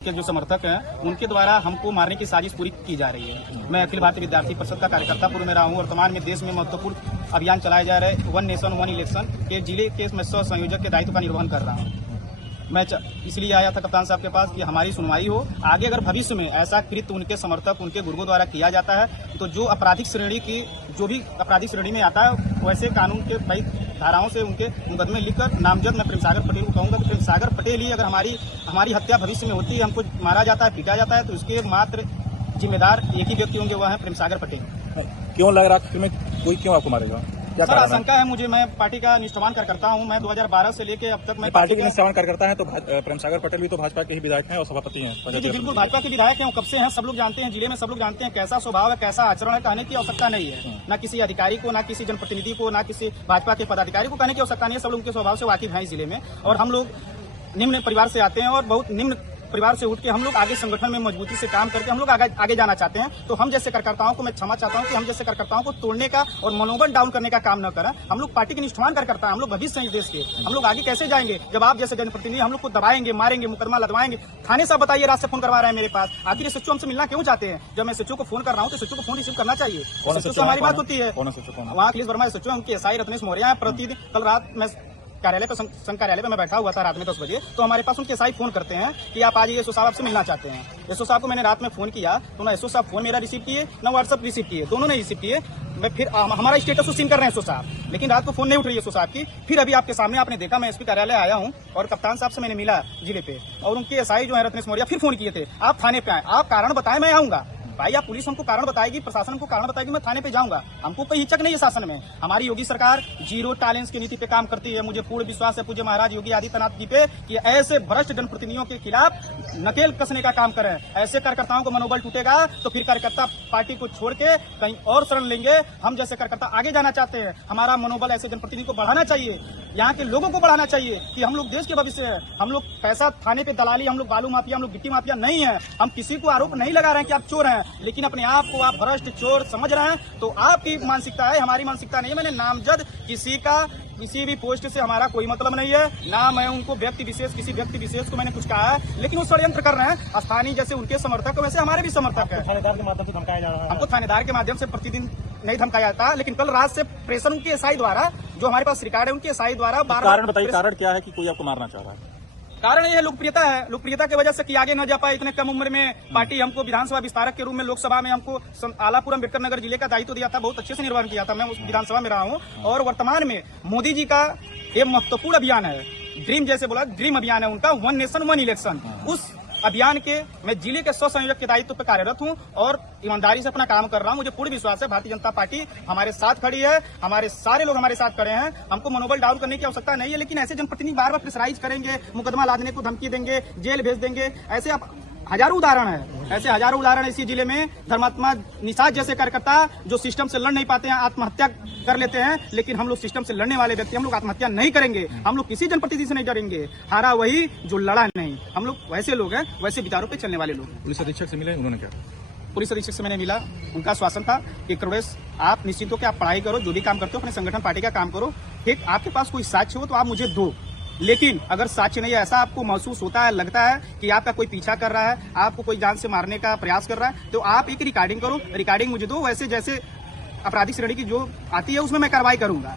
के जो समर्थक हैं उनके द्वारा हमको मारने की साजिश पूरी की जा रही है। मैं अखिल भारतीय विद्यार्थी परिषद का कार्यकर्ता पूर्व में रहा हूँ। वर्तमान में देश में महत्वपूर्ण अभियान चलाए जा रहे वन नेशन वन इलेक्शन के जिले के मैं सह संयोजक के दायित्व का निर्वहन कर रहा हूँ। मैं इसलिए आया था कप्तान साहब के पास कि हमारी सुनवाई हो। आगे अगर भविष्य में ऐसा कृत्य उनके समर्थक उनके गुर्गों द्वारा किया जाता है तो जो आपराधिक श्रेणी की जो भी आपराधिक श्रेणी में आता है वैसे कानून के कई धाराओं से उनके मुकदमे लिखकर नामजद मैं प्रेम सागर पटेल को कहूंगा कि प्रेम सागर पटेल ही अगर हमारी हत्या भविष्य में होती है, हमको मारा जाता है, पीटा जाता है तो इसके मात्र जिम्मेदार एक ही व्यक्ति होंगे, वह है प्रेम सागर पटेल। क्यों लग रहा है कोई क्यों आपको मारेगा? सर आशंका है मुझे, मैं पार्टी का निष्ठावान कार्यकर्ता हूं। मैं 2012 से लेके अब तक मैं पार्टी के निष्ठावान कार्यकर्ता है तो प्रेम सागर पटेल भी तो भाजपा के ही विधायक हैं और सभापति हैं। जी बिल्कुल भाजपा के विधायक हैं, कब से हैं सब लोग जानते हैं, जिले में सब लोग जानते हैं कैसा स्वभाव है, कैसा आचरण है। कहने की आवश्यकता नहीं है, न किसी अधिकारी को, न किसी जनप्रतिनिधि को, न किसी भाजपा के पदाधिकारी को कहने की आवश्यकता नहीं है। सब लोग उनके स्वभाव से वाकिफ हैं जिले में। और हम लोग निम्न परिवार से आते हैं और बहुत निम्न परिवार से उठ के हम लोग आगे संगठन में मजबूती से काम करके हम लोग आगे जाना चाहते हैं। तो हम जैसे कार्यकर्ताओं को मैं क्षमा चाहता हूं कि हम जैसे कार्यकर्ताओं को तोड़ने का और मनोबल डाउन करने का काम न करें। हम लोग पार्टी के निष्ठावान कार्यकर्ता हैं, हम लोग भविष्य हैं देश के। हम लोग आगे कैसे जाएंगे जब आप जैसे जनप्रतिनिधि हम लोग को दबाएंगे, मारेंगे, मुकदमा लदवाएंगे। थाने साहब बताइए, रात से फोन करवा रहे हैं मेरे पास। आखिर एसएचओ हमसे मिलना क्यों चाहते हैं? जब मैं एसएचओ को फोन कर रहा हूँ तो एसएचओ को फोन रिसीव करना चाहिए। एसएचओ से हमारी बात होती है। वहाँ अखिलेश वर्मा एसएचओ, उनके एसआई रत्नेश मौर्य है। प्रतिदिन कल रात मैं कार्यालय पे संघ कार्यालय पे मैं बैठा हुआ था रात में 10 बजे, तो हमारे पास उनके एसआई फोन करते हैं कि आप आइए, एसओ साहब आपसे मिलना चाहते हैं। एसओ साहब को मैंने रात में फोन किया तो ना एसओ साहब फोन मेरा रिसीव किए, ना व्हाट्सअप रिसीव किए, दोनों नहीं रिसीव किए। मैं फिर हमारा स्टेटस को सीन कर रहे हैं एसओ साहब, लेकिन रात को फोन नहीं उठ रही है एसओ साहब की। फिर अभी आपके सामने आपने देखा मैं एसपी कार्यालय आया हूँ और कप्तान साहब से मैंने मिला जिले पे, और उनके एसआई जो है रत्नेश मौर्य फिर फोन किए थे, आप थाने पे आए, आप कारण बताएं, मैं आऊंगा। भाई आप पुलिस हमको कारण बताएगी, प्रशासन हमको कारण बताएगी, मैं थाने पे जाऊंगा। हमको कोई हिचक नहीं है शासन में। हमारी योगी सरकार जीरो टॉलरेंस की नीति पे काम करती है। मुझे पूर्ण विश्वास है पूज्य महाराज योगी आदित्यनाथ जी पे कि ऐसे भ्रष्ट जनप्रतिनिधियों के खिलाफ नकेल कसने का काम करें। ऐसे कार्यकर्ताओं को मनोबल टूटेगा तो फिर कार्यकर्ता पार्टी को छोड़ के कहीं और शरण लेंगे। हम जैसे कार्यकर्ता आगे जाना चाहते हैं, हमारा मनोबल ऐसे जनप्रतिनिधि को बढ़ाना चाहिए, यहाँ के लोगों को बढ़ाना चाहिए कि हम लोग देश के भविष्य है। हम लोग पैसा थाने पे दलाली, हम लोग बालू माफिया, हम लोग गिट्टी माफिया नहीं है। हम किसी को आरोप नहीं लगा रहे हैं कि आप चोर हैं, लेकिन अपने आप को आप भ्रष्ट चोर समझ रहे हैं तो आपकी मानसिकता है, हमारी मानसिकता नहीं है। मैंने नामजद किसी भी पोस्ट से हमारा कोई मतलब नहीं है, ना मैं उनको किसी व्यक्ति विशेष को मैंने कुछ कहा है, लेकिन वो षड्यंत्र कर रहे हैं। स्थानीय जैसे उनके समर्थक वैसे हमारे भी समर्थक है। थानेदार के माध्यम से धमकाया जा रहा है। हमको थानेदार के माध्यम से प्रतिदिन नहीं धमकाया जाता, लेकिन कल रात से प्रेशर उनके एसआई द्वारा, जो हमारे पास रिकॉर्ड है, उनके एसआई द्वारा बार कारण बताइए, कारण क्या है कि कोई आपको मारना चाह रहा है? कारण ये लोकप्रियता है, लोकप्रियता की वजह से कि आगे न जा पाए। इतने कम उम्र में पार्टी हमको विधानसभा विस्तारक के रूप में लोकसभा में हमको आलापुर अम्बेडकर नगर जिले का दायित्व दिया था, बहुत अच्छे से निर्वहन किया था। मैं उस विधानसभा में रहा हूँ। और वर्तमान में मोदी जी का ये महत्वपूर्ण अभियान है, ड्रीम जैसे बोला, ड्रीम अभियान है उनका, वन नेशन वन इलेक्शन। उस अभियान के मैं जिले के सह संयोजक के दायित्व पर कार्यरत हूं और ईमानदारी से अपना काम कर रहा हूं। मुझे पूर्ण विश्वास है भारतीय जनता पार्टी हमारे साथ खड़ी है, हमारे सारे लोग हमारे साथ खड़े हैं। हमको मनोबल डाउन करने की आवश्यकता नहीं है, लेकिन ऐसे जनप्रतिनिधि बार बार प्रेशराइज करेंगे, मुकदमा लादने को धमकी देंगे, जेल भेज देंगे। ऐसे आप हजारों उदाहरण है, ऐसे हजारों उदाहरण इसी जिले में। धर्मात्मा निषाद जैसे कार्यकर्ता जो सिस्टम से लड़ नहीं पाते हैं, आत्महत्या कर लेते हैं, लेकिन हम लोग सिस्टम से लड़ने वाले व्यक्ति, हम लोग आत्महत्या नहीं करेंगे। हम लोग किसी जनप्रतिनिधि से नहीं डरेंगे, हारा वही जो लड़ा नहीं। हम लोग वैसे लोग हैं, वैसे विचारों पे चलने वाले लोग। पुलिस अधीक्षक से मिले, उन्होंने क्या? पुलिस अधीक्षक से मैंने मिला, उनका आश्वासन था कि करुणेश आप निश्चित हो कि आप पढ़ाई करो, जो भी काम करते हो अपने संगठन पार्टी का काम करो, ठीक आपके पास कोई साक्ष्य हो तो आप मुझे दो, लेकिन अगर साक्ष्य नहीं है, ऐसा आपको महसूस होता है, लगता है कि आपका कोई पीछा कर रहा है, आपको कोई जान से मारने का प्रयास कर रहा है, तो आप एक रिकॉर्डिंग करो, रिकॉर्डिंग मुझे दो, वैसे जैसे आपराधिक श्रेणी की जो आती है उसमें मैं कार्रवाई करूंगा।